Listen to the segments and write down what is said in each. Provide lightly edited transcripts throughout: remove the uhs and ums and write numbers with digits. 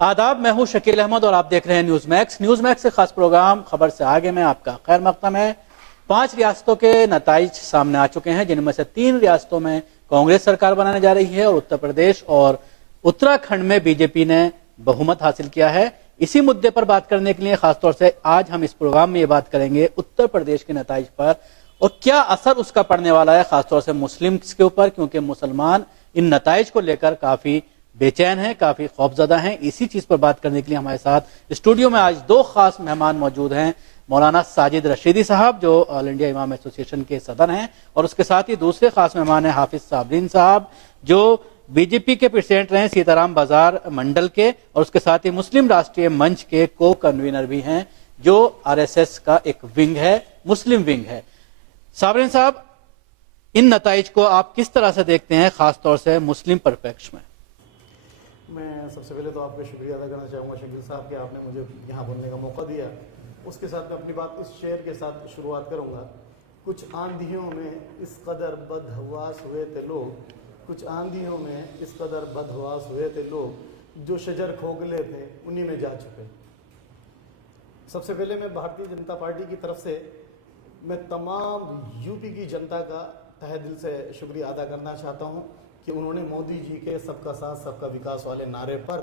आदाब, मैं हूं शकील अहमद और आप देख रहे हैं न्यूज मैक्स। न्यूज मैक्स से खास प्रोग्राम खबर से आगे में आपका खैर मकदम है। 5 रियासतों के नताइज सामने आ चुके हैं, जिनमें से 3 रियासतों में कांग्रेस सरकार बनाने जा रही है और उत्तर प्रदेश और उत्तराखंड में बीजेपी ने बहुमत हासिल किया है। इसी मुद्दे पर बात करने के लिए खासतौर से आज हम इस प्रोग्राम में ये बात करेंगे उत्तर प्रदेश के नताइज पर और क्या असर उसका पड़ने वाला है, खासतौर से मुस्लिम के ऊपर, क्योंकि मुसलमान इन नताइज को लेकर काफी बेचैन हैं, काफी खौफजदा हैं। इसी चीज पर बात करने के लिए हमारे साथ स्टूडियो में आज 2 खास मेहमान मौजूद हैं। मौलाना साजिद रशीदी साहब जो ऑल इंडिया इमाम एसोसिएशन के सदर हैं, और उसके साथ ही दूसरे खास मेहमान हैं हाफिज साबरीन साहब जो बीजेपी के प्रेसिडेंट रहे सीताराम बाजार मंडल के, और उसके साथ ही मुस्लिम राष्ट्रीय मंच के को कन्वीनर भी हैं जो आरएसएस का एक विंग है, मुस्लिम विंग है। साबरीन साहब, इन नताइज को आप किस तरह से देखते हैं, खासतौर से मुस्लिम परिप्रेक्ष्य में? मैं सबसे पहले तो आपका शुक्रिया अदा करना चाहूँगा शकील साहब कि आपने मुझे यहाँ बोलने का मौका दिया। उसके साथ मैं अपनी बात इस शेर के साथ शुरुआत करूँगा। कुछ आंधियों में इस कदर बदहवास हुए थे लोग, कुछ आंधियों में इस कदर बदहवास हुए थे लोग, जो शजर खोखले थे उन्हीं में जा चुके। सबसे पहले मैं भारतीय जनता पार्टी की तरफ से मैं तमाम यूपी की जनता का तहे दिल से शुक्रिया अदा करना चाहता हूँ कि उन्होंने मोदी जी के सबका साथ सबका विकास वाले नारे पर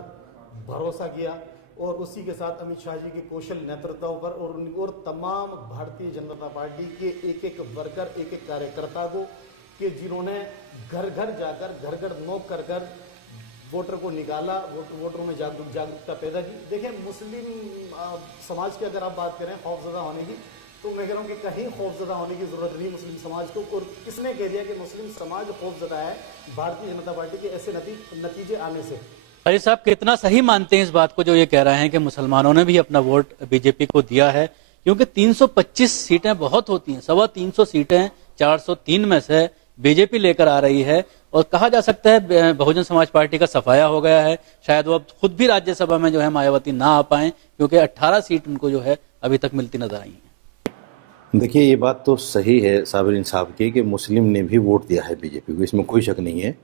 भरोसा किया और उसी के साथ अमित शाह जी के कौशल नेतृत्व पर और तमाम भारतीय जनता पार्टी के एक एक वर्कर, एक एक कार्यकर्ता को कि जिन्होंने घर घर जाकर, घर घर नोक कर कर वोटर को निकाला, वोटरों में जागरूकता पैदा की। देखिए, मुस्लिम समाज की अगर आप बात करें खौफजदा होने की, तो मैं कह रहा हूँ कि कहीं खौफजदा होने की जरूरत नहीं मुस्लिम समाज को। और किसने कह दिया कि मुस्लिम समाज खौफजदा है भारतीय जनता पार्टी के ऐसे नतीजे आने से? अरे साहब, कितना सही मानते हैं इस बात को जो ये कह रहे हैं कि मुसलमानों ने भी अपना वोट बीजेपी को दिया है, क्योंकि 325 सीटें बहुत होती हैं, 325 सीटें 403 में से बीजेपी लेकर आ रही है और कहा जा सकता है बहुजन समाज पार्टी का सफाया हो गया है। शायद वो अब खुद भी राज्यसभा में जो है मायावती ना आ पाए, क्योंकि 18 सीट उनको जो है अभी तक मिलती नजर आई है। देखिए, ये बात तो सही है साबरीन साहब की कि मुस्लिम ने भी वोट दिया है बीजेपी को, इसमें कोई शक नहीं है।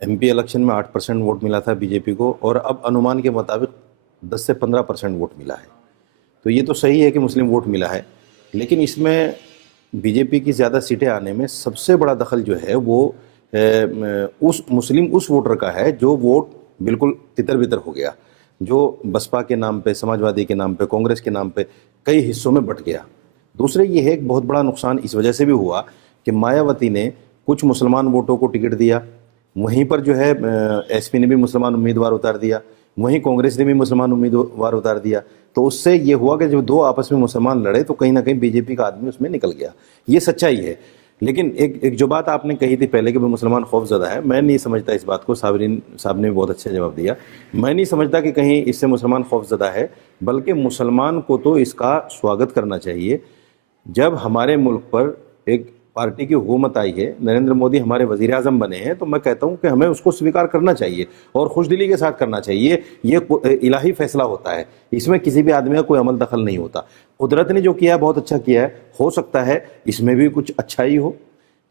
एमपी इलेक्शन में 8% वोट मिला था बीजेपी को और अब अनुमान के मुताबिक 10 से 15% वोट मिला है। तो ये तो सही है कि मुस्लिम वोट मिला है, लेकिन इसमें बीजेपी की ज़्यादा सीटें आने में सबसे बड़ा दखल जो है वो उस वोटर का है जो वोट बिल्कुल तितर बितर हो गया, जो बसपा के नाम पे, समाजवादी के नाम पे, कांग्रेस के नाम पे कई हिस्सों में बंट गया। दूसरे ये है एक बहुत बड़ा नुकसान इस वजह से भी हुआ कि मायावती ने कुछ मुसलमान वोटों को टिकट दिया, वहीं पर जो है एसपी ने भी मुसलमान उम्मीदवार उतार दिया, वहीं कांग्रेस ने भी मुसलमान उम्मीदवार उतार दिया। तो उससे ये हुआ कि जब 2 आपस में मुसलमान लड़े तो कहीं ना कहीं बीजेपी का आदमी उसमें निकल गया। ये सच्चाई है। लेकिन एक जो बात आपने कही थी पहले कि मुसलमान खौफजदा है, मैं नहीं समझता इस बात को। साबरीन साहब ने बहुत अच्छा जवाब दिया। मैं नहीं समझता कि कहीं इससे मुसलमान खौफजदा है, बल्कि मुसलमान को तो इसका स्वागत करना चाहिए। जब हमारे मुल्क पर एक पार्टी की हुकूमत आई है, नरेंद्र मोदी हमारे वजीर आज़म बने हैं, तो मैं कहता हूं कि हमें उसको स्वीकार करना चाहिए और खुशदिली के साथ करना चाहिए। ये इलाही फैसला होता है, इसमें किसी भी आदमी का कोई अमल दखल नहीं होता। कुदरत ने जो किया है बहुत अच्छा किया है, हो सकता है इसमें भी कुछ अच्छाई हो।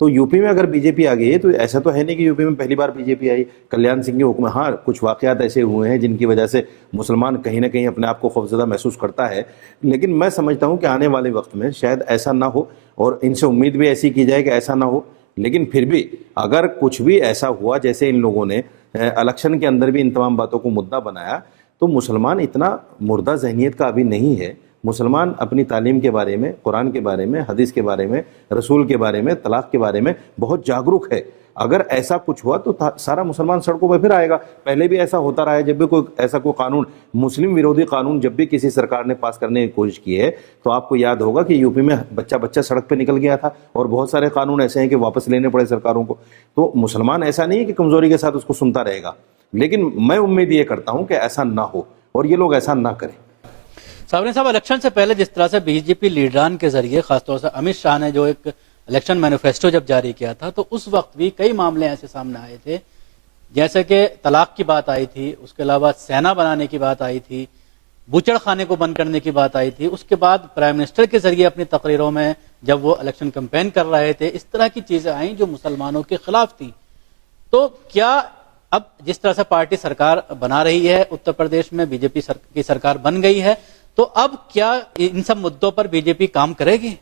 तो यूपी में अगर बीजेपी आ गई है तो ऐसा तो है नहीं कि यूपी में पहली बार बीजेपी आई, कल्याण सिंह के हुक्म। हाँ, कुछ वाकयात ऐसे हुए हैं जिनकी वजह से मुसलमान कहीं ना कहीं अपने आप को खौफजदा महसूस करता है, लेकिन मैं समझता हूं कि आने वाले वक्त में शायद ऐसा ना हो और इनसे उम्मीद भी ऐसी की जाए कि ऐसा ना हो। लेकिन फिर भी अगर कुछ भी ऐसा हुआ जैसे इन लोगों ने इलेक्शन के अंदर भी इन तमाम बातों को मुद्दा बनाया, तो मुसलमान इतना मुर्दा जहनीत का अभी नहीं है। मुसलमान अपनी तालीम के बारे में, कुरान के बारे में, हदीस के बारे में, रसूल के बारे में, तलाक के बारे में बहुत जागरूक है। अगर ऐसा कुछ हुआ तो सारा मुसलमान सड़कों पर फिर आएगा। पहले भी ऐसा होता रहा है, जब भी कोई ऐसा कोई कानून, मुस्लिम विरोधी कानून जब भी किसी सरकार ने पास करने की कोशिश की है, तो आपको याद होगा कि यूपी में बच्चा बच्चा सड़क पे निकल गया था और बहुत सारे कानून ऐसे हैं कि वापस लेने पड़े सरकारों को। तो मुसलमान ऐसा नहीं है कि कमजोरी के साथ उसको सुनता रहेगा, लेकिन मैं उम्मीद ये करता हूँ कि ऐसा ना हो और ये लोग ऐसा ना करें। साबरीन साहब, इलेक्शन से पहले जिस तरह से बीजेपी लीडरान के जरिए, खासतौर से अमित शाह ने जो एक इलेक्शन मैनिफेस्टो जब जारी किया था, तो उस वक्त भी कई मामले ऐसे सामने आए थे, जैसे कि तलाक की बात आई थी, उसके अलावा सेना बनाने की बात आई थी, बूचड़ खाने को बंद करने की बात आई थी। उसके बाद प्राइम मिनिस्टर के जरिए अपनी तकरीरों में जब वो इलेक्शन कैंपेन कर रहे थे, इस तरह की चीजें आई जो मुसलमानों के खिलाफ थी। तो क्या अब जिस तरह से पार्टी सरकार बना रही है, उत्तर प्रदेश में बीजेपी की सरकार बन गई है, तो अब क्या इन सब मुद्दों पर बीजेपी काम करेगी?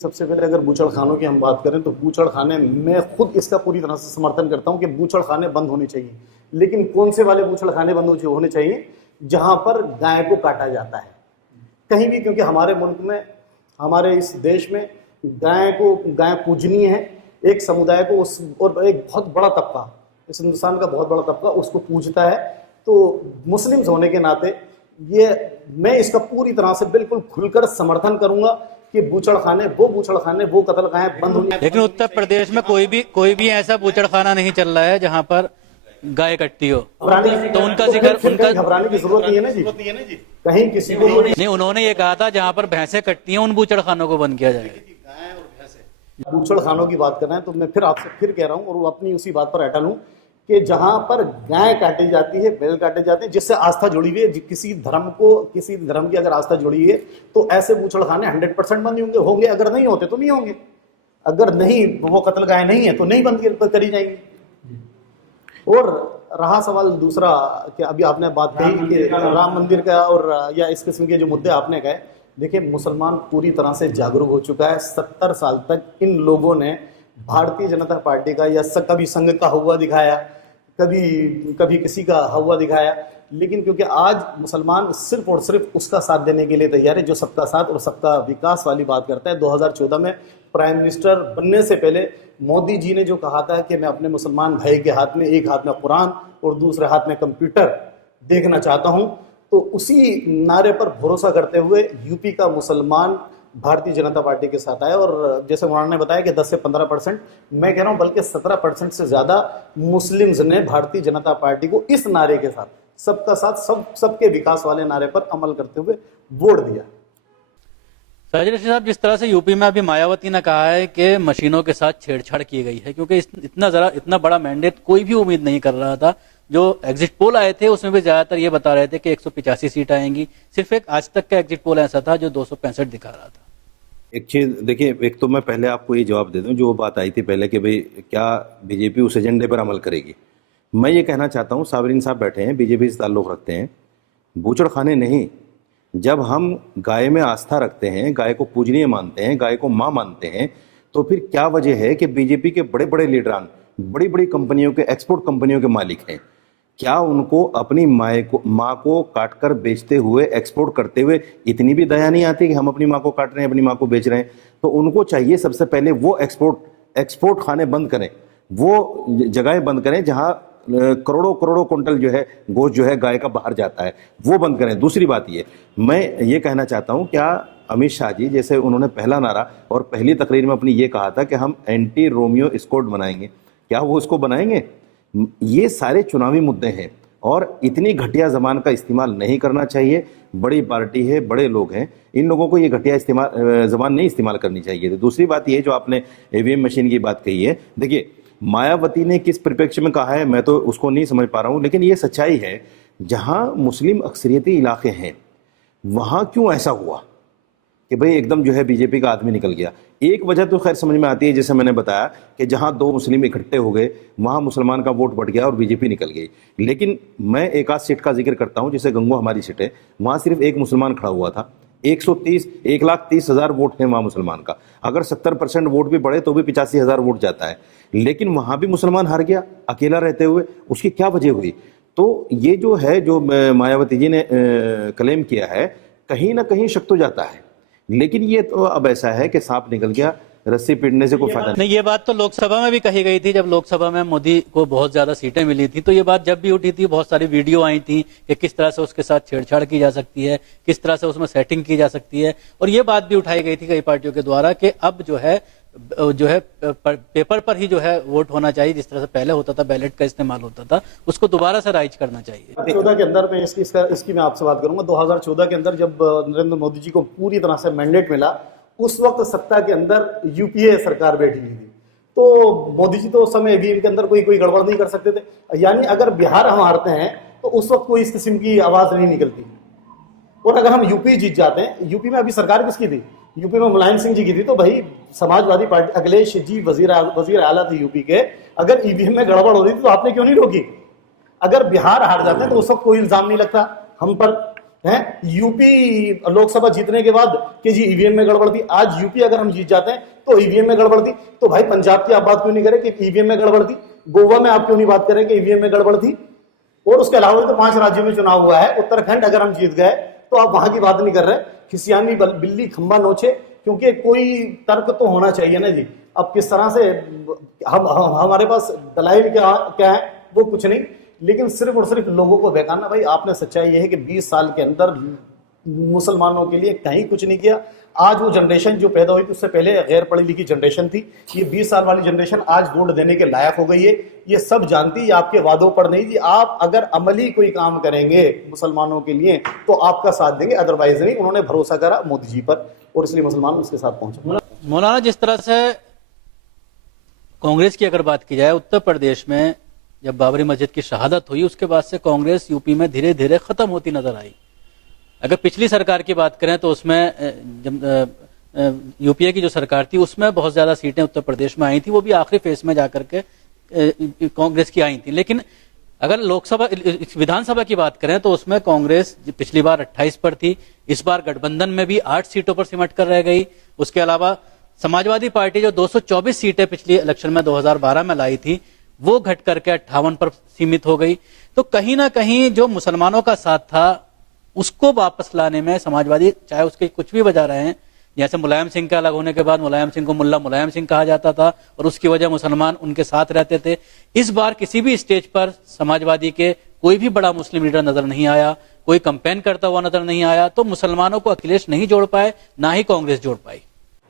सबसे पहले अगर बूचड़खानों की हम बात करें तो बूचड़खाने, मैं खुद इसका पूरी तरह से समर्थन करता हूं कि बूचड़खाने बंद होने चाहिए। लेकिन कौन से वाले बूचड़खाने बंद होने चाहिए? जहां पर गाय को काटा जाता है कहीं भी, क्योंकि हमारे मुल्क में, हमारे इस देश में गाय पूजनीय है। एक समुदाय को और एक बहुत बड़ा तबका, इस हिंदुस्तान का बहुत बड़ा तबका उसको पूजता है। तो मुस्लिम्स होने के नाते मैं इसका पूरी तरह से बिल्कुल खुलकर समर्थन करूंगा कि बूचड़खाने, वो कत्लखाने बंद होने। लेकिन उत्तर प्रदेश में कोई भी ऐसा बूचड़खाना नहीं चल रहा है जहां पर गाय कटती हो, तो उनका जिक्र, उनका घबराने की जरूरत नहीं है ना जी। कहीं किसी को नहीं, उन्होंने ये कहा था जहां पर भैंसें कटती हैं उन बूचड़खानों को बंद किया जाएगा। बूचड़खानों की बात कर रहे हैं तो मैं फिर आपसे फिर कह रहा हूं और अपनी उसी बात पर अटल हूं कि जहां पर गाय काटी जाती है, बैल काटे जाते हैं, जिससे आस्था जुड़ी हुई है, किसी धर्म की अगर आस्था जुड़ी हुई है, तो ऐसे बूचड़खाने 100% बंद होंगे। अगर नहीं होते तो नहीं होंगे। अगर नहीं, वो कत्ल गाय नहीं है तो नहीं बंद करी जाएंगी। और रहा सवाल दूसरा कि अभी आपने बात कही कि राम मंदिर का और या इस किस्म के जो मुद्दे आपने कहे, देखिए मुसलमान पूरी तरह से जागरूक हो चुका है। 70 साल तक इन लोगों ने भारतीय जनता पार्टी का या कभी संघ का हुआ दिखाया, कभी किसी का हुआ दिखाया, लेकिन क्योंकि आज मुसलमान सिर्फ और सिर्फ उसका साथ देने के लिए तैयार है जो सबका साथ और सबका विकास वाली बात करता है। 2014 में प्राइम मिनिस्टर बनने से पहले मोदी जी ने जो कहा था कि मैं अपने मुसलमान भाई के हाथ में, एक हाथ में कुरान और दूसरे हाथ में कंप्यूटर देखना चाहता हूं, तो उसी नारे पर भरोसा करते हुए यूपी का मुसलमान भारतीय जनता पार्टी के साथ आया। और जैसे मौलाना ने बताया कि 10 से 15%, मैं कह रहा हूं बल्कि 17% से ज्यादा मुस्लिम्स ने भारतीय जनता पार्टी को इस नारे के साथ, सबका साथ सबके विकास वाले नारे पर अमल करते हुए वोट दिया। साजिद रशीद साहब, जिस तरह से यूपी में अभी मायावती ने कहा है कि मशीनों के साथ छेड़छाड़ की गई है, क्योंकि इतना बड़ा मैंडेट कोई भी उम्मीद नहीं कर रहा था। जो एग्जिट पोल आए थे उसमें भी ज्यादातर ये बता रहे थे कि 185 सीट आएंगी। सिर्फ एक आज तक का एग्जिट पोल ऐसा था जो 265 दिखा रहा था। एक चीज देखिए, एक तो मैं पहले आपको ये जवाब दे दूं, जो बात आई थी पहले कि भाई क्या बीजेपी उस एजेंडे पर अमल करेगी। मैं ये कहना चाहता हूँ, साबरीन साहब बैठे हैं, बीजेपी से ताल्लुक़ रखते हैं, बूचड़खाने नहीं। जब हम गाय में आस्था रखते हैं, गाय को पूजनीय मानते हैं, गाय को माँ मानते हैं, तो फिर क्या वजह है कि बीजेपी के बड़े बड़े लीडरान बड़ी बड़ी कंपनियों के, एक्सपोर्ट कंपनियों के मालिक हैं, क्या उनको अपनी माँ को काट कर बेचते हुए, एक्सपोर्ट करते हुए इतनी भी दया नहीं आती कि हम अपनी माँ को काट रहे हैं, अपनी माँ को बेच रहे हैं? तो उनको चाहिए सबसे पहले वो एक्सपोर्ट खाने बंद करें, वो जगहें बंद करें जहाँ करोड़ों करोड़ों कुंटल जो है गोश्त जो है गाय का बाहर जाता है, वो बंद करें। दूसरी बात ये, मैं ये कहना चाहता हूँ, क्या अमित शाह जी जैसे उन्होंने पहला नारा और पहली तकरीर में अपनी ये कहा था कि हम एंटी रोमियो स्क्वाड बनाएंगे, क्या वो उसको बनाएंगे? ये सारे चुनावी मुद्दे हैं और इतनी घटिया जबान का इस्तेमाल नहीं करना चाहिए। बड़ी पार्टी है, बड़े लोग हैं, इन लोगों को ये घटिया जबान नहीं इस्तेमाल करनी चाहिए। तो दूसरी बात ये, जो आपने ईवीएम मशीन की बात कही है, देखिए मायावती ने किस परिप्रेक्ष्य में कहा है मैं तो उसको नहीं समझ पा रहा हूँ, लेकिन ये सच्चाई है, जहाँ मुस्लिम अक्सरियती इलाके हैं वहाँ क्यों ऐसा हुआ कि भाई एकदम जो है बीजेपी का आदमी निकल गया। एक वजह तो खैर समझ में आती है, जैसे मैंने बताया कि जहां दो मुस्लिम इकट्ठे हो गए वहां मुसलमान का वोट बढ़ गया और बीजेपी निकल गई। लेकिन मैं एक आध सीट का जिक्र करता हूं, जैसे गंगो हमारी सीट है, वहां सिर्फ एक मुसलमान खड़ा हुआ था। 1,30,00,000 वोट है वहां मुसलमान का। अगर 70% वोट भी बढ़े तो भी 85,000 वोट जाता है, लेकिन वहां भी मुसलमान हार गया अकेला रहते हुए। उसकी क्या वजह हुई? तो ये जो है, जो मायावती जी ने क्लेम किया है, कहीं ना कहीं शक तो जाता है, लेकिन ये तो अब ऐसा है कि सांप निकल गया, रस्सी पीटने से कोई फायदा नहीं। ये बात तो लोकसभा में भी कही गई थी, जब लोकसभा में मोदी को बहुत ज्यादा सीटें मिली थी, तो ये बात जब भी उठी थी, बहुत सारी वीडियो आई थी कि किस तरह से उसके साथ छेड़छाड़ की जा सकती है, किस तरह से उसमें सेटिंग की जा सकती है। और ये बात भी उठाई गई थी कई पार्टियों के द्वारा कि अब जो है पेपर पर ही जो है वोट होना चाहिए, जिस तरह से पहले होता था, बैलेट का इस्तेमाल होता था, उसको दोबारा से राइज करना चाहिए। 2014 के अंदर में इसकी मैं आपसे बात करूंगा। 2014 के अंदर जब नरेंद्र मोदी जी को पूरी तरह से मैंडेट मिला, उस वक्त सत्ता के अंदर यूपीए सरकार बैठी हुई थी, तो मोदी जी तो उस समय ईवीएम के अंदर कोई गड़बड़ नहीं कर सकते थे। यानी अगर बिहार हम हारते हैं तो उस वक्त कोई इस किस्म की आवाज नहीं निकलती, और अगर हम यूपी जीत जाते हैं, यूपी में अभी सरकार किसकी थी? यूपी में मुलायम सिंह जी की थी, तो भाई समाजवादी पार्टी, अखिलेश जी वजीर आला थे यूपी के, अगर ईवीएम में गड़बड़ हो रही थी तो आपने क्यों नहीं रोकी? अगर बिहार हार जाते हैं तो उस वक्त कोई इल्जाम नहीं लगता हम पर है। यूपी लोकसभा जीतने के बाद कि जी ईवीएम में गड़बड़ थी, आज यूपी अगर हम जीत जाते हैं तो ईवीएम में गड़बड़ थी, तो भाई पंजाब की आप बात क्यों नहीं करें कि ईवीएम में गड़बड़ थी, गोवा में आप क्यों नहीं बात करें कि ईवीएम में गड़बड़ थी। और उसके अलावा तो 5 राज्यों में चुनाव हुआ है, उत्तराखंड अगर हम जीत गए तो आप वहां की बात नहीं कर रहे। खिसियानी बिल्ली खंबा नोचे, क्योंकि कोई तर्क तो होना चाहिए ना जी। अब किस तरह से हम हमारे पास दलाइल क्या है वो कुछ नहीं, लेकिन सिर्फ और सिर्फ लोगों को बहकाना। भाई आपने सच्चाई ये है कि 20 साल के अंदर मुसलमानों के लिए कहीं कुछ नहीं किया। आज वो जनरेशन जो पैदा हुई थी उससे पहले गैर पढ़ी लिखी जनरेशन थी, ये 20 साल वाली जनरेशन आज वोट देने के लायक हो गई है। ये सब जानती है, आपके वादों पर नहीं जी। आप अगर अमली कोई काम करेंगे मुसलमानों के लिए तो आपका साथ देंगे, अदरवाइज नहीं। उन्होंने भरोसा करा मोदी जी पर और इसलिए मुसलमान उसके साथ पहुंचे। मौलाना, जिस तरह से कांग्रेस की अगर बात की जाए, उत्तर प्रदेश में जब बाबरी मस्जिद की शहादत हुई उसके बाद से कांग्रेस यूपी में धीरे धीरे खत्म होती नजर आई। अगर पिछली सरकार की बात करें तो उसमें यूपीए की जो सरकार थी उसमें बहुत ज्यादा सीटें उत्तर प्रदेश में आई थी, वो भी आखिरी फेज में जाकर के कांग्रेस की आई थी। लेकिन अगर लोकसभा विधानसभा की बात करें तो उसमें कांग्रेस पिछली बार 28 पर थी, इस बार गठबंधन में भी 8 सीटों पर सिमट कर रह गई। उसके अलावा समाजवादी पार्टी जो 224 सीटें पिछली इलेक्शन में 2012 में लाई थी वो घट करके 58 पर सीमित हो गई। तो कहीं ना कहीं जो मुसलमानों का साथ था उसको वापस लाने में समाजवादी, चाहे उसके कुछ भी वजह रहे हैं, जैसे मुलायम सिंह का अलग होने के बाद मुलायम सिंह को मुल्ला मुलायम सिंह कहा जाता था और उसकी वजह मुसलमान उनके साथ रहते थे। इस बार किसी भी स्टेज पर समाजवादी के कोई भी बड़ा मुस्लिम लीडर नजर नहीं आया, कोई कंपेन करता हुआ नजर नहीं आया। तो मुसलमानों को अखिलेश नहीं जोड़ पाए, ना ही कांग्रेस जोड़ पाई।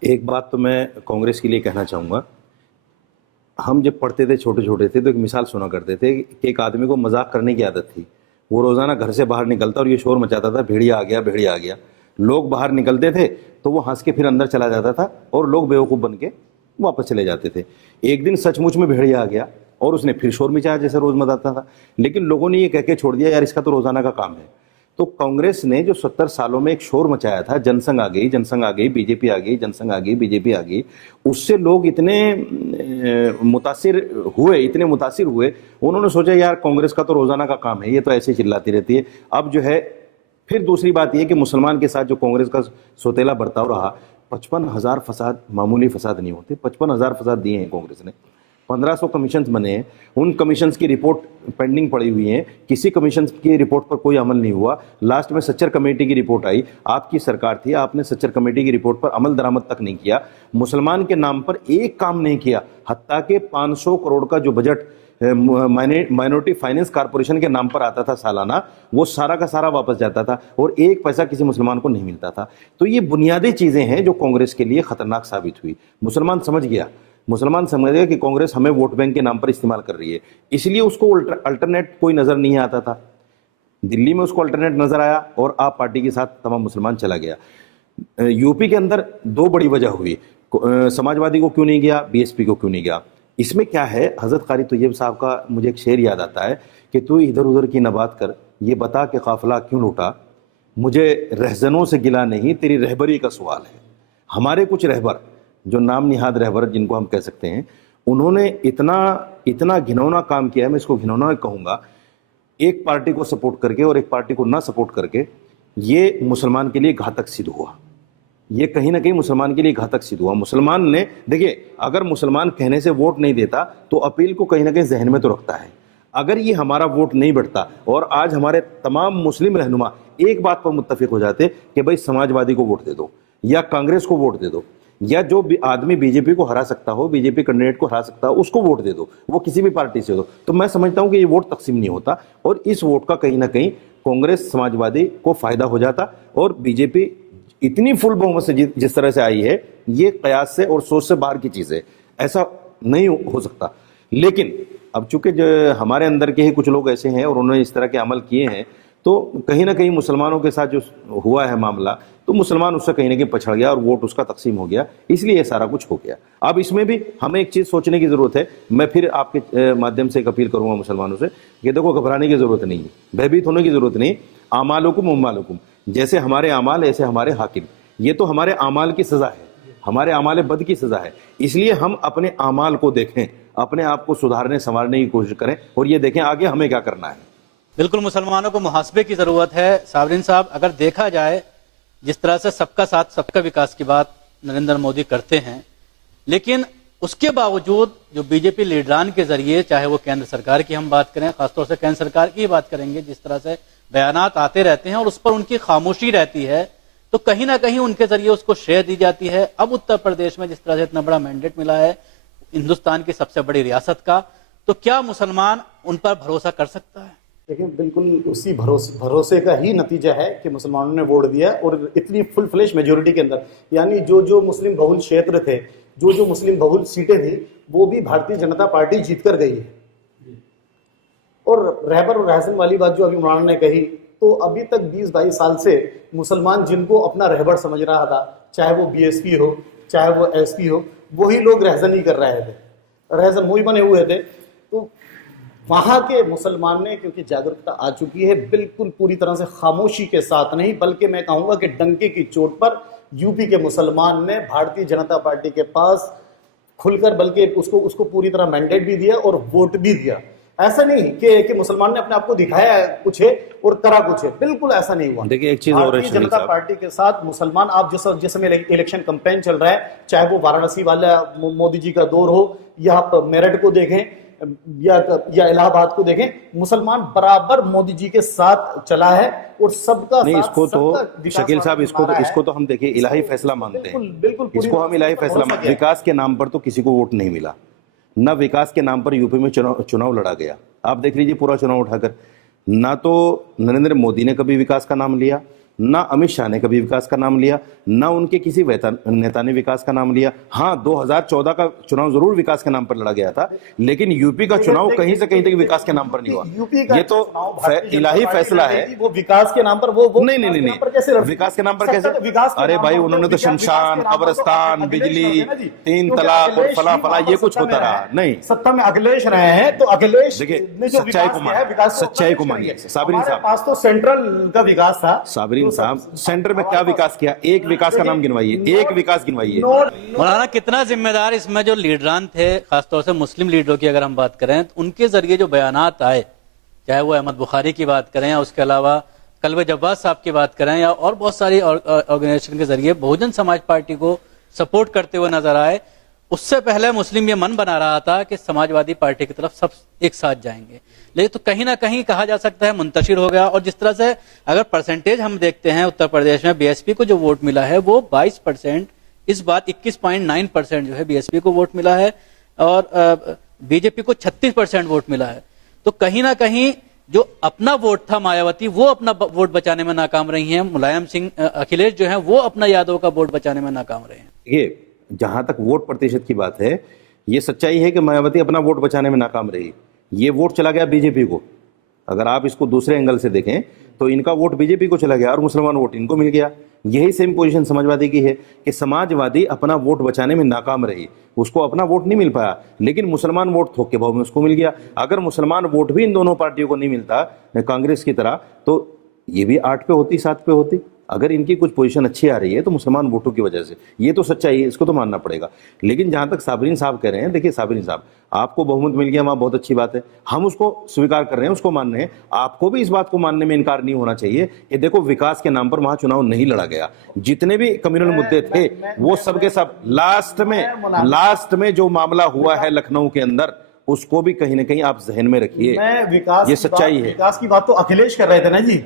एक बात तो मैं कांग्रेस के लिए कहना चाहूँगा, हम जब पढ़ते थे छोटे छोटे थे तो एक मिसाल सुना करते थे कि एक आदमी को मजाक करने की आदत थी। वो रोज़ाना घर से बाहर निकलता और ये शोर मचाता था, भेड़िया आ गया, भेड़िया आ गया। लोग बाहर निकलते थे तो वो हंस के फिर अंदर चला जाता था और लोग बेवकूफ़ बन के वापस चले जाते थे। एक दिन सचमुच में भेड़िया आ गया और उसने फिर शोर मचाया जैसे रोज़ मचाता था, लेकिन लोगों ने ये कह के छोड़ दिया यार इसका तो रोज़ाना का काम है। तो कांग्रेस ने जो 70 सालों में एक शोर मचाया था, जनसंघ आ गई, जनसंघ आ गई, बीजेपी आ गई, जनसंघ आ गई, बीजेपी आ गई, उससे लोग इतने मुतासिर हुए, उन्होंने सोचा यार कांग्रेस का तो रोजाना का काम है, ये तो ऐसे चिल्लाती रहती है। अब जो है फिर दूसरी बात यह कि मुसलमान के साथ जो कांग्रेस का सोतेला बर्ताव रहा, 55,000 फसाद मामूली फसाद नहीं होते, 55,000 फसाद दिए हैं कांग्रेस ने। 1500 कमीशंस बने हैं, उन कमीशंस की रिपोर्ट पेंडिंग पड़ी हुई है, किसी कमीशन की रिपोर्ट पर कोई अमल नहीं हुआ। लास्ट में सच्चर कमेटी की रिपोर्ट आई, आपकी सरकार थी, आपने सच्चर कमेटी की रिपोर्ट पर अमल दरामद तक नहीं किया, मुसलमान के नाम पर एक काम नहीं किया। हत्ता के 500 करोड़ का जो बजट माइनॉरिटी फाइनेंस कॉर्पोरेशन के नाम पर आता था सालाना, वो सारा का सारा वापस जाता था और एक पैसा किसी मुसलमान को नहीं मिलता था। तो ये बुनियादी चीजें हैं जो कांग्रेस के लिए खतरनाक साबित हुई। मुसलमान समझ गया कि कांग्रेस हमें वोट बैंक के नाम पर इस्तेमाल कर रही है, इसलिए उसको अल्टरनेट कोई नजर नहीं आता था। दिल्ली में उसको अल्टरनेट नजर आया और आप पार्टी के साथ तमाम मुसलमान चला गया। यूपी के अंदर 2 बड़ी वजह हुई, समाजवादी को क्यों नहीं गया, बीएसपी को क्यों नहीं गया। इसमें क्या है, हजरत कारी तैयब साहब का मुझे एक शेर याद आता है कि तू इधर उधर की न बात कर, ये बता कि काफिला क्यों लूटा, मुझे रहजनों से गिला नहीं, तेरी रहबरी का सवाल है। हमारे कुछ रहबर जो नाम निहाद रहबर जिनको हम कह सकते हैं, उन्होंने इतना घिनौना काम किया है, मैं इसको घिनौना कहूँगा, एक पार्टी को सपोर्ट करके और एक पार्टी को ना सपोर्ट करके। ये मुसलमान के लिए घातक सिद्ध हुआ, ये कहीं ना कहीं मुसलमान के लिए घातक सिद्ध हुआ। मुसलमान ने, देखिए, अगर मुसलमान कहने से वोट नहीं देता तो अपील को कहीं ना कहीं जहन में तो रखता है। अगर ये हमारा वोट नहीं बढ़ता और आज हमारे तमाम मुस्लिम रहनुमा एक बात पर मुत्तफिक हो जाते कि भाई समाजवादी को वोट दे दो या कांग्रेस को वोट दे दो, या जो आदमी बीजेपी को हरा सकता हो, बीजेपी कैंडिडेट को हरा सकता हो, उसको वोट दे दो, वो किसी भी पार्टी से हो, तो मैं समझता हूं कि ये वोट तकसीम नहीं होता और इस वोट का कहीं ना कहीं कांग्रेस समाजवादी को फायदा हो जाता और बीजेपी इतनी फुल बहुमत से जिस तरह से आई है, ये कयास से और सोच से बाहर की चीज है, ऐसा नहीं हो सकता। लेकिन अब चूंकि हमारे अंदर के ही कुछ लोग ऐसे हैं और उन्होंने इस तरह के अमल किए हैं, तो कहीं ना कहीं मुसलमानों के साथ जो हुआ है मामला, तो मुसलमान उससे कहीं ना कहीं पछड़ गया और वोट उसका तकसीम हो गया, इसलिए ये सारा कुछ हो गया। अब इसमें भी हमें एक चीज़ सोचने की ज़रूरत है। मैं फिर आपके माध्यम से एक अपील करूंगा मुसलमानों से कि देखो, घबराने की ज़रूरत नहीं है, भयभीत होने की ज़रूरत नहीं। आमालुकुम उम्मालुकुम, जैसे हमारे अमाल ऐसे हमारे हाकिम। ये तो हमारे अमाल की सज़ा है, हमारे अमाल बद की सज़ा है, इसलिए हम अपने अमाल को देखें, अपने आप को सुधारने संवारने की कोशिश करें और ये देखें आगे हमें क्या करना है। बिल्कुल मुसलमानों को मुहासबे की जरूरत है। साबरीन साहब, अगर देखा जाए जिस तरह से सबका साथ सबका विकास की बात नरेंद्र मोदी करते हैं, लेकिन उसके बावजूद जो बीजेपी लीडरान के जरिए, चाहे वो केंद्र सरकार की हम बात करें, खासतौर से केंद्र सरकार की ही बात करेंगे, जिस तरह से बयानात आते रहते हैं और उस पर उनकी खामोशी रहती है, तो कहीं ना कहीं उनके जरिए उसको श्रेय दी जाती है। अब उत्तर प्रदेश में जिस तरह से इतना बड़ा मैंडेट मिला है हिंदुस्तान की सबसे बड़ी रियासत का, तो क्या मुसलमान उन पर भरोसा कर सकता है? देखिए, बिल्कुल उसी भरोसे का ही नतीजा है कि मुसलमानों ने वोट दिया और इतनी फुल फ्लेश मेजोरिटी के अंदर, यानी जो मुस्लिम बहुल क्षेत्र थे, जो मुस्लिम बहुल सीटें थी, वो भी भारतीय जनता पार्टी जीत कर गई है। और रहबर और रहसन वाली बात जो अभी मौलाना ने कही, तो अभी तक 20-22 साल से मुसलमान जिनको अपना रहबर समझ रहा था, चाहे वो बीएसपी हो चाहे वो एसपी हो, वही लोग रहसन ही कर रहे थे, रहसन वही बने हुए थे। तो वहां के मुसलमान ने, क्योंकि जागरूकता आ चुकी है, बिल्कुल पूरी तरह से खामोशी के साथ नहीं, बल्कि मैं कहूंगा कि डंके की चोट पर यूपी के मुसलमान ने भारतीय जनता पार्टी के पास खुलकर, बल्कि उसको पूरी तरह मैंडेट भी दिया और वोट भी दिया। ऐसा नहीं कि मुसलमान ने अपने आप को दिखाया कुछ है और करा कुछ है, बिल्कुल ऐसा नहीं हुआ। देखिए, एक चीज और है, भारतीय जनता पार्टी के साथ मुसलमान, आप जिस समय इलेक्शन कैंपेन चल रहा है, चाहे वो वाराणसी वाला मोदी जी का दौर हो, या आप मेरठ को देखें या इलाहाबाद को देखें, मुसलमान बराबर मोदी जी के साथ चला है और सबका नहीं, साथ, इसको तो शकील साहब, सबका इसको तो हम देखिए इलाही फैसला मानते हैं। बिल्कुल इसको हम इलाही फैसला मानते हैं। विकास के नाम पर तो किसी को वोट नहीं मिला, न विकास के नाम पर यूपी में चुनाव लड़ा गया। आप देख लीजिए पूरा चुनाव उठाकर, ना तो नरेंद्र मोदी ने कभी विकास का नाम लिया, ना अमित शाह ने कभी विकास का नाम लिया, ना उनके किसी नेता ने विकास का नाम लिया। हाँ, 2014 का चुनाव जरूर विकास के नाम पर लड़ा गया था, लेकिन यूपी का चुनाव कहीं से कहीं तक विकास के नाम पर नहीं हुआ। ये तो इलाही फैसला है। वो विकास के नाम पर वो नहीं, विकास के नाम पर कैसे? अरे भाई, उन्होंने तो शमशान, कब्रिस्तान, बिजली, 3 तलाक और फला फला ये कुछ होता रहा। नहीं, सत्ता में अखिलेश रहे हैं, तो अखिलेश देखिए, सच्चाई को मानिए साबरीन साहब, पास तो सेंट्रल का विकास था। साबरीन साहब, सेंटर में क्या विकास किया? एक विकास का नाम गिनवाइए, एक विकास गिनवाइए। मौलाना, कितना जिम्मेदार इसमें जो लीडरान थे, खासतौर से मुस्लिम लीडरों की अगर हम बात करें, तो उनके जरिए जो बयानात आए, चाहे वो अहमद बुखारी की बात करें या उसके अलावा कल्बे जब्बार साहब की बात करें या और बहुत सारी ऑर्गेनाइजेशन के जरिए बहुजन समाज पार्टी को सपोर्ट करते हुए नजर आए। उससे पहले मुस्लिम ये मन बना रहा था कि समाजवादी पार्टी की तरफ सब एक साथ जाएंगे, लेकिन तो कहीं ना कहीं कहा जा सकता है मुंतशिर हो गया। और जिस तरह से अगर परसेंटेज हम देखते हैं, उत्तर प्रदेश में बीएसपी को जो वोट मिला है वो 22%, इस बार 21.9% जो है बीएसपी को वोट मिला है और बीजेपी को 36% वोट मिला है। तो कहीं ना कहीं जो अपना वोट था मायावती, वो अपना वोट बचाने में नाकाम रही हैं। मुलायम सिंह, अखिलेश जो है वो अपना यादव का वोट बचाने में नाकाम रहे हैं। ये जहां तक वोट प्रतिशत की बात है, ये सच्चाई है कि मायावती अपना वोट बचाने में नाकाम रही। ये वोट चला गया बीजेपी को। अगर आप इसको दूसरे एंगल से देखें तो इनका वोट बीजेपी को चला गया और मुसलमान वोट इनको मिल गया। यही सेम पोजीशन समाजवादी की है कि समाजवादी अपना वोट बचाने में नाकाम रही, उसको अपना वोट नहीं मिल पाया, लेकिन मुसलमान वोट थोक के भाव में उसको मिल गया। अगर मुसलमान वोट भी इन दोनों पार्टियों को नहीं मिलता कांग्रेस की तरह, तो ये भी 8 पे होती, 7 पे होती। अगर इनकी कुछ पोजीशन अच्छी आ रही है तो मुसलमान वोटों की वजह से, ये तो सच्चाई है, इसको तो मानना पड़ेगा। लेकिन जहां तक साबरीन साहब कह रहे हैं, देखिए साबरीन साहब, आपको बहुमत मिल गया वहां, बहुत अच्छी बात है, हम उसको स्वीकार कर रहे हैं, उसको मान रहे हैं। आपको भी इस बात को मानने में इनकार नहीं होना चाहिए कि देखो, विकास के नाम पर वहां चुनाव नहीं लड़ा गया। जितने भी कम्युनल मुद्दे थे वो सब के सब लास्ट में जो मामला हुआ है लखनऊ के अंदर, उसको भी कहीं ना कहीं आप जहन में रखिए। ये सच्चाई है। विकास की बात तो अखिलेश कर रहे थे ना जी,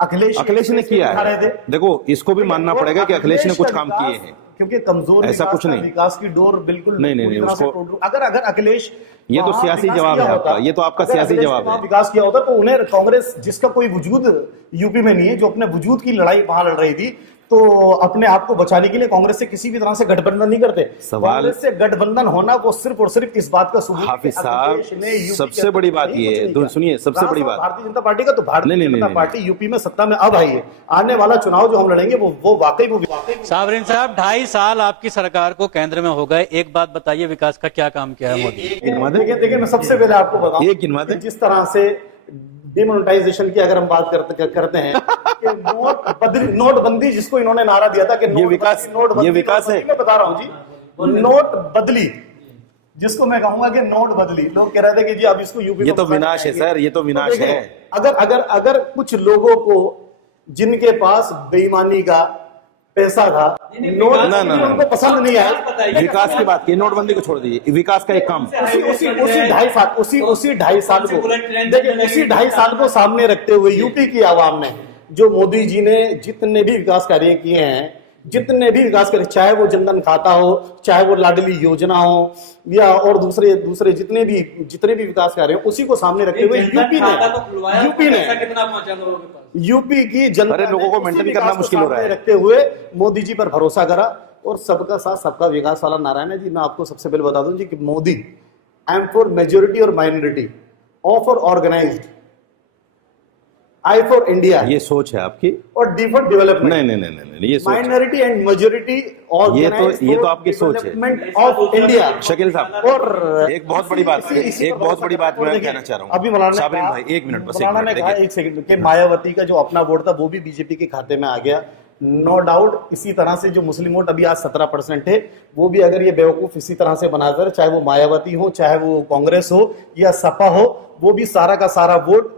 अखिलेश ने किया है। देखो, इसको भी मानना पड़ेगा कि अखिलेश ने कुछ काम किए हैं, क्योंकि कमजोर ऐसा कुछ नहीं, विकास की डोर बिल्कुल नहीं उसको, अगर अखिलेश, ये तो सियासी जवाब है आपका, ये तो आपका सियासी जवाब है। विकास किया होता तो उन्हें कांग्रेस, जिसका कोई वजूद यूपी में नहीं है, जो अपने वजूद की लड़ाई वहां लड़ रही थी, तो अपने आप को बचाने के लिए कांग्रेस से किसी भी तरह से गठबंधन नहीं करते। कांग्रेस से गठबंधन होना वो सिर्फ और सिर्फ इस बात का सबूत, हाफिज साहब, सबसे बड़ी बात ये है, सुनिए, सबसे बड़ी बात भारतीय जनता पार्टी का, तो भारतीय जनता पार्टी यूपी में सत्ता में अब आई है। आने वाला चुनाव जो हम लड़ेंगे वो वाकई साबरीन साहब, 2.5 साल आपकी सरकार को केंद्र में हो गए, एक बात बताइए, विकास का क्या काम किया है मोदी? देखिए, मैं सबसे पहले आपको बताऊं, जिस तरह से डिमोनेटाइजेशन की अगर हम बात करते हैं कि नोटबंदी जिसको इन्होंने नारा दिया था कि ये विकास है। मैं बता रहा हूं जी, नोट बदली, जिसको मैं कहूंगा कि नोट बदली। लोग कह रहे थे कि जी अब इसको यूपी ये में तो फंसा विनाश है देंगे। सर, ये तो विनाश देखो, है। अगर कुछ लोगों को जिनके पास बेईमानी का पैसा था, नोट ना, ना, ना। उनको पसंद नहीं आया। विकास की बात की, नोटबंदी को छोड़ दीजिए, विकास का एक काम। उसी 2.5 साल को देखिए, उसी 2.5 साल को सामने रखते हुए यूपी की आवाम ने, जो मोदी जी ने जितने भी विकास कार्य किए हैं, जितने भी विकास कार्य, चाहे वो जनधन खाता हो, चाहे वो लाडली योजना हो, या और दूसरे जितने भी विकास कार्य हैं, उसी को सामने रखते हुए यूपी की जनता ने लोगों को मेंटेन करना मुश्किल हो रहा है, रखते हुए मोदी जी पर भरोसा करा और सबका साथ सबका विकास वाला नारायण है जी। मैं आपको सबसे पहले बता दूं जी कि Modi, I am for majority और माइनॉरिटी, ऑ for organised, I for India, ये सोच है आपकी, और डी फॉर डेवलपमेंट। नहीं, ये सोच है। माइनॉरिटी एंड मेजोरिटी ये तो आपकी सोच है ऑफ इंडिया। शकील साहब, और एक बहुत बड़ी बात मैं कहना चाह रहा हूँ। अभी मौलाना साबरीन भाई, एक मिनट बस, मौलाना ने कहा एक सेकंड कि मायावती का जो अपना वोट था वो भी बीजेपी के खाते में आ गया। नो डाउट इसी तरह से जो मुस्लिम वोट अभी आज 17% है, वो भी अगर ये बेवकूफ इसी तरह से बनाकर, चाहे वो मायावती हो, चाहे वो कांग्रेस हो या सपा हो, वो भी सारा का सारा वोट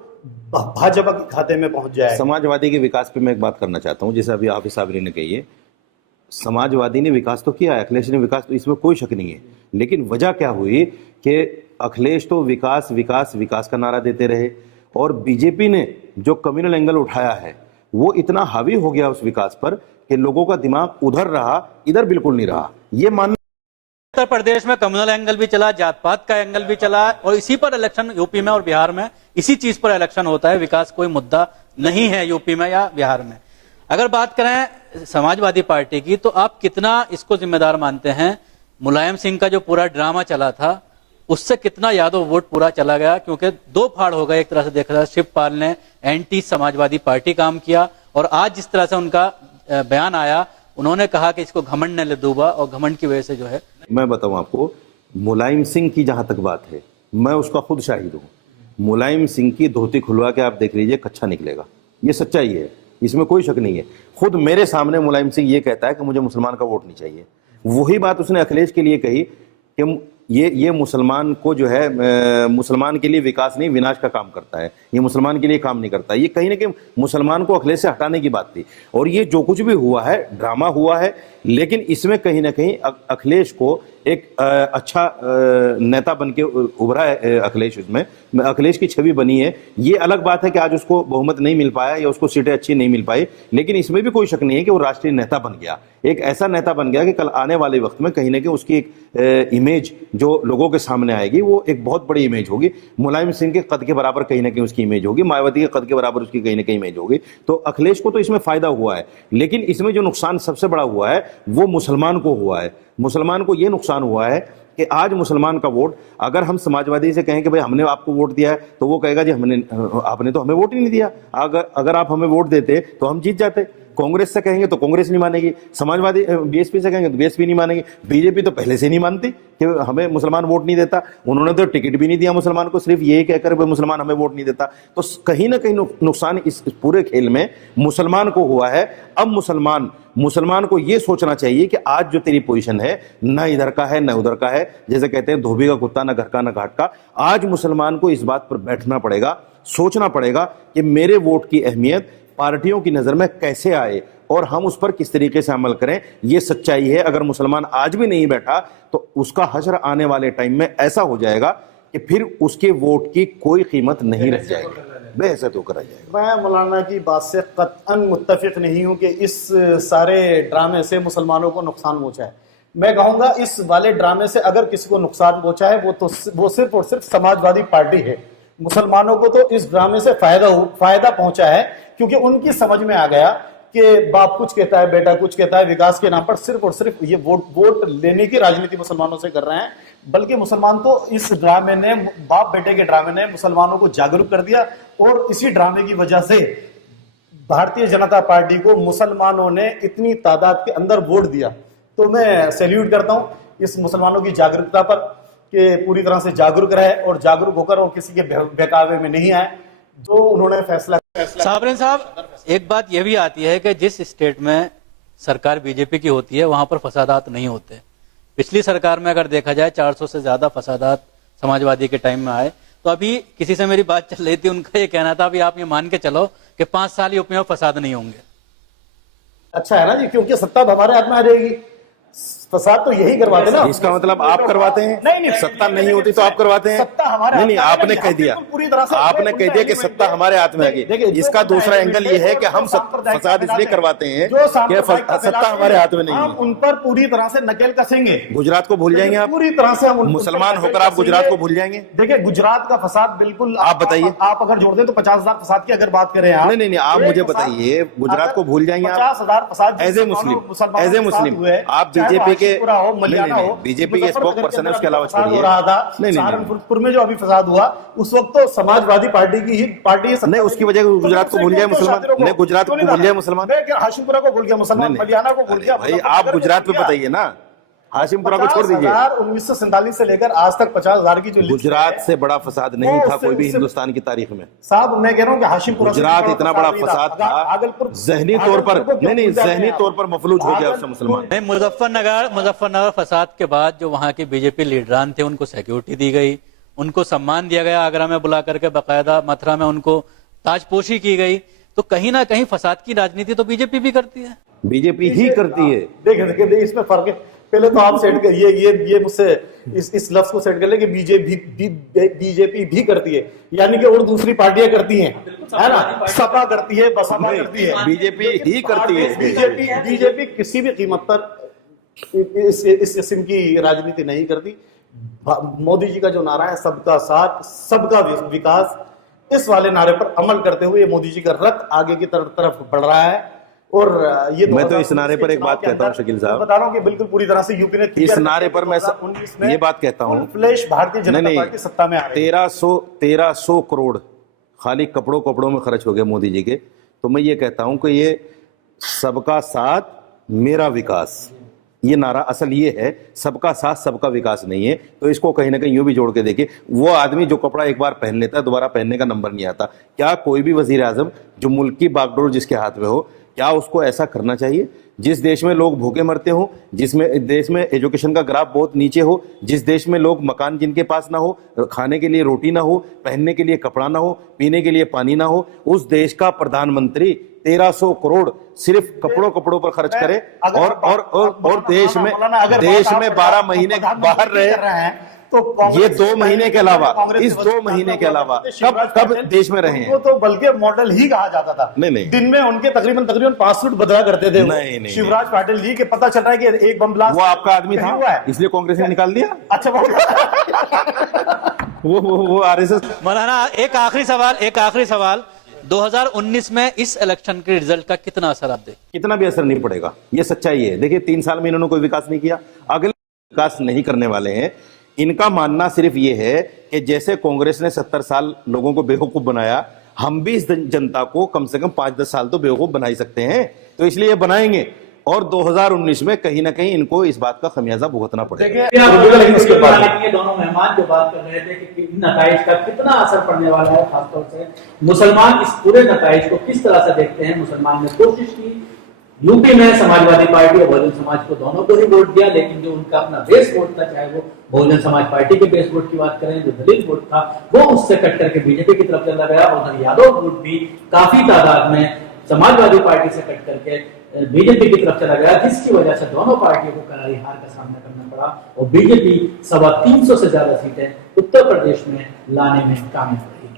भाजपा के खाते में पहुंच जाए। समाजवादी के विकास पे मैं एक बात करना चाहता हूं, जैसे अभी आप साबरी ने कही है, समाजवादी ने विकास तो किया है, अखिलेश ने विकास, तो इसमें कोई शक नहीं है। लेकिन वजह क्या हुई कि अखिलेश तो विकास विकास विकास का नारा देते रहे, और बीजेपी ने जो कम्युनल एंगल उठाया है वो इतना हावी हो गया उस विकास पर कि लोगों का दिमाग उधर रहा, इधर बिल्कुल नहीं रहा। ये मान उत्तर प्रदेश में कम्युनल एंगल भी चला, जात पात का एंगल भी चला, और इसी पर इलेक्शन यूपी में और बिहार में इसी चीज पर इलेक्शन होता है। विकास कोई मुद्दा नहीं है यूपी में या बिहार में। अगर बात करें समाजवादी पार्टी की, तो आप कितना इसको जिम्मेदार मानते हैं? मुलायम सिंह का जो पूरा ड्रामा चला था, उससे कितना यादव वोट पूरा चला गया? क्योंकि दो फाड़ हो गए, एक तरह से देखा जाए शिवपाल ने एंटी समाजवादी पार्टी काम किया, और आज जिस तरह से उनका बयान आया, उन्होंने कहा कि इसको घमंड ने डूबा, और घमंड की वजह से जो है। मैं बताऊं आपको, मुलायम सिंह की जहां तक बात है, मैं उसका खुद शाहिद हूं। मुलायम सिंह की धोती खुलवा के आप देख लीजिए, कच्चा निकलेगा, ये सच्चाई है, इसमें कोई शक नहीं है। खुद मेरे सामने मुलायम सिंह ये कहता है कि मुझे मुसलमान का वोट नहीं चाहिए। वही बात उसने अखिलेश के लिए कही कि ये मुसलमान को जो है, मुसलमान के लिए विकास नहीं विनाश का काम करता है, ये मुसलमान के लिए काम नहीं करता। ये कहीं ना कहीं मुसलमान को अखिलेश से हटाने की बात थी। और ये जो कुछ भी हुआ है, ड्रामा हुआ है, लेकिन इसमें कहीं ना कहीं अखिलेश को एक अच्छा नेता बन के उभरा है अखिलेश। उसमें अखिलेश की छवि बनी है। ये अलग बात है कि आज उसको बहुमत नहीं मिल पाया या उसको सीटें अच्छी नहीं मिल पाई, लेकिन इसमें भी कोई शक नहीं है कि वो राष्ट्रीय नेता बन गया, एक ऐसा नेता बन गया कि कल आने वाले वक्त में कहीं ना कहीं उसकी एक इमेज जो लोगों के सामने आएगी, वो एक बहुत बड़ी इमेज होगी। मुलायम सिंह के कद के बराबर कहीं ना कहीं उसकी इमेज होगी, मायावती के कद के बराबर उसकी कहीं ना कहीं इमेज होगी। तो अखिलेश को तो इसमें फायदा हुआ है, लेकिन इसमें जो नुकसान सबसे बड़ा हुआ है वो मुसलमान को हुआ है। मुसलमान को ये नुकसान हुआ है कि आज मुसलमान का वोट, अगर हम समाजवादी से कहें कि भाई हमने आपको वोट दिया है, तो वो कहेगा जी आपने तो हमें वोट ही नहीं दिया, अगर आप हमें वोट देते तो हम जीत जाते। कांग्रेस से कहेंगे तो कांग्रेस नहीं मानेगी, समाजवादी बीएसपी से कहेंगे तो बीएसपी नहीं मानेगी, बीजेपी तो पहले से नहीं मानती कि हमें मुसलमान वोट नहीं देता। उन्होंने तो टिकट भी नहीं दिया मुसलमान को, सिर्फ ये कहकर भाई मुसलमान हमें वोट नहीं देता। तो कहीं ना कहीं नुकसान इस पूरे खेल में मुसलमान को हुआ है। अब मुसलमान को ये सोचना चाहिए कि आज जो तेरी पोजीशन है, ना इधर का है ना उधर का है, जैसे कहते हैं धोबी का कुत्ता ना घर का ना घाट का। आज मुसलमान को इस बात पर बैठना पड़ेगा, सोचना पड़ेगा कि मेरे वोट की अहमियत पार्टियों की नजर में कैसे आए और हम उस पर किस तरीके से अमल करें। ये सच्चाई है। अगर मुसलमान आज भी नहीं बैठा तो उसका हश्र आने वाले टाइम में ऐसा हो जाएगा कि फिर उसके वोट की कोई कीमत नहीं रह जाएगी, बेहसत होकर रह जाएगा। मैं मौलाना की बात से कतअन मुत्तफिक नहीं हूं कि इस सारे ड्रामे से मुसलमानों को नुकसान पहुंचा है। मैं कहूंगा इस वाले ड्रामे से अगर किसी को नुकसान पहुंचा है वो सिर्फ और सिर्फ समाजवादी पार्टी है। मुसलमानों को तो इस ड्रामे से फायदा पहुंचा है, क्योंकि उनकी समझ में आ गया कि बाप कुछ कहता है, बेटा कुछ कहता है। विकास के नाम पर सिर्फ और सिर्फ ये वोट लेने की राजनीति मुसलमानों से कर रहे हैं। बल्कि मुसलमान तो इस ड्रामे ने, बाप बेटे के ड्रामे ने मुसलमानों को जागरूक कर दिया, और इसी ड्रामे की वजह से भारतीय जनता पार्टी को मुसलमानों ने इतनी तादाद के अंदर वोट दिया। तो मैं सैल्यूट करता हूं इस मुसलमानों की जागरूकता पर कि पूरी तरह से जागरूक रहे और जागरूक होकर और किसी के बहकावे में नहीं आए। जो उन्होंने फैसला साबरीन साहब, एक बात यह भी आती है कि जिस स्टेट में सरकार बीजेपी की होती है वहां पर फसादात नहीं होते। पिछली सरकार में अगर देखा जाए 400 से ज्यादा फसादात समाजवादी के टाइम में आए। तो अभी किसी से मेरी बात चल रही थी, उनका ये कहना था अभी आप ये मान के चलो कि 5 साल यूपी में फसाद नहीं होंगे। अच्छा है ना जी, क्योंकि सत्ता हमारे हाथ में आ जाएगी। फसाद तो यही करवाते ना। इसका मतलब आप करवाते हैं? नहीं, सत्ता नहीं होती तो आप करवाते हैं? सत्ता हमारे नहीं, आपने कह दिया, आपने कह दिया कि सत्ता हमारे हाथ में आ गई। इसका दूसरा एंगल ये है कि हम फसाद इसलिए करवाते हैं कि सत्ता हमारे हाथ में नहीं है। हम उन पर पूरी तरह से नकेल कसेंगे। गुजरात को भूल जाएंगे आप? पूरी तरह से हम मुसलमान होकर आप गुजरात को भूल जाएंगे? देखिए, गुजरात का फसाद बिल्कुल, आप बताइए। आप अगर जोड़ दें तो 50,000 फसाद की अगर बात करें आप। नहीं, आप मुझे बताइए, गुजरात को भूल जाएंगे आप? 50,000 फसाद एज ए मुस्लिम आप बीजेपी के बीजेपी के स्पोक पर्सन है, उसके अलावा छोड़िए। नहीं, सहारनपुर में जो अभी फसाद हुआ उस वक्त तो समाजवादी पार्टी की ही पार्टी नहीं, उसकी वजह गुजरात को भूल जाए मुसलमान, नहीं गुजरात को भूल जाए मुसलमान, हाशिमपुरा को भूल गया मुसलमान, मलियाना को भूल गया। भाई आप गुजरात पे बताइए ना, हाशिमपुरा को छोड़ दीजिए। 1947 से लेकर आज तक 50,000 की जो गुजरात से बड़ा फसाद नहीं था कोई भी हिंदुस्तान की तारीख में। साहब मैं कह रहा हूँ कि हाशिमपुरा गुजरात इतना बड़ा फसाद था, जहनी तौर पर नहीं, जहनी तौर पर मफलूज हो गया उससे मुसलमान। मुजफ्फरनगर फसाद के बाद जो वहां के बीजेपी लीडरान थे उनको सिक्योरिटी दी गई, उनको सम्मान दिया गया, आगरा में बुला करके बाकायदा, मथुरा में उनको ताजपोशी की गई। तो कहीं ना कहीं फसाद की राजनीति तो बीजेपी भी करती है, बीजेपी ही करती है। देखिए इसमें फर्क है। पहले तो आप सेट कर ये मुझसे इस लफ्ज को सेट कर ले कि बीजेपी भी करती है, यानी कि और दूसरी पार्टियां करती हैं, है ना, सपा करती है, बसपा करती है, बीजेपी ही करती है। बीजेपी किसी भी कीमत पर इस किस्म की राजनीति नहीं करती। मोदी जी का जो नारा है सबका साथ सबका विकास, इस वाले नारे पर अमल करते हुए मोदी जी का रथ आगे की तरफ बढ़ रहा है। और ये मैं तो इस नारे पर एक बात कहता हूँ शकील साहब, बता रहा हूँ कि बिल्कुल पूरी तरह से यूपी ने इस नारे पर मैं ये बात कहता हूँ, फ्लैश भारतीय जनता पार्टी सत्ता में आ रही है। 1300 करोड़ खाली कपड़ों में खर्च हो गए मोदी जी के। तो मैं ये कहता हूँ कि ये सबका साथ मेरा विकास, ये नारा असल ये है, सबका साथ सबका विकास नहीं है। तो इसको कहीं ना कहीं यूं भी जोड़ के देखिए, वो आदमी जो कपड़ा एक बार पहन लेता है दोबारा पहनने का नंबर नहीं आता। क्या कोई भी वजीर आजम जो मुल्क की बागडोर जिसके हाथ में हो, क्या उसको ऐसा करना चाहिए? जिस देश में लोग भूखे मरते हो, जिसमें देश में एजुकेशन का ग्राफ बहुत नीचे हो, जिस देश में लोग मकान जिनके पास ना हो, खाने के लिए रोटी ना हो, पहनने के लिए कपड़ा ना हो, पीने के लिए पानी ना हो, उस देश का प्रधानमंत्री 1300 करोड़ सिर्फ कपड़ों पर खर्च करे और देश में 12 महीने बाहर रहे, तो ये 2 महीने के अलावा, इस 2 महीने के अलावा कब देश में रहे हैं? तो बल्कि मॉडल ही कहा जाता था। नहीं, दिन में उनके तकरीबन 5 सूट बदला करते थे। नहीं, शिवराज पाटिल जी के पता चल रहा है कि एक बम ब्लास्ट वो आपका आदमी था, इसलिए कांग्रेस ने निकाल दिया। अच्छा वो आरएसएस। मौलाना एक आखिरी सवाल 2019 में इस इलेक्शन के रिजल्ट का कितना असर आप देखते? कितना भी असर नहीं पड़ेगा, ये सच्चाई है। देखिए 3 साल में इन्होंने कोई विकास नहीं किया, अगले विकास नहीं करने वाले हैं। इनका मानना सिर्फ ये है कि जैसे कांग्रेस ने 70 साल लोगों को बेवकूफ बनाया, हम भी इस जनता को कम से कम 5-10 साल तो बेवकूफ बना ही सकते हैं। तो इसलिए ये बनाएंगे और 2019 में कहीं ना कहीं इनको इस बात का खमियाजा भुगतना पड़ेगा। दोनों मेहमान जो बात कर रहे थे कि नताइज का कितना असर पड़ने वाला है, खासतौर से मुसलमान इस पूरे नताइज को किस तरह से देखते हैं। मुसलमान ने कोशिश की, यूपी में समाजवादी पार्टी और बहुजन समाज को दोनों को ही वोट दिया, लेकिन जो उनका अपना बेस वोट था, चाहे वो बहुजन समाज पार्टी के बेस वोट की बात करें, जो दलित वोट था, वो उससे कट करके बीजेपी की तरफ चला गया। और यादव वोट भी काफी तादाद में समाजवादी पार्टी से कट करके बीजेपी की तरफ चला गया, जिसकी वजह से दोनों पार्टियों को करारी हार का सामना करना पड़ा और बीजेपी 325 से ज्यादा सीटें उत्तर प्रदेश में लाने में कामयाब रही।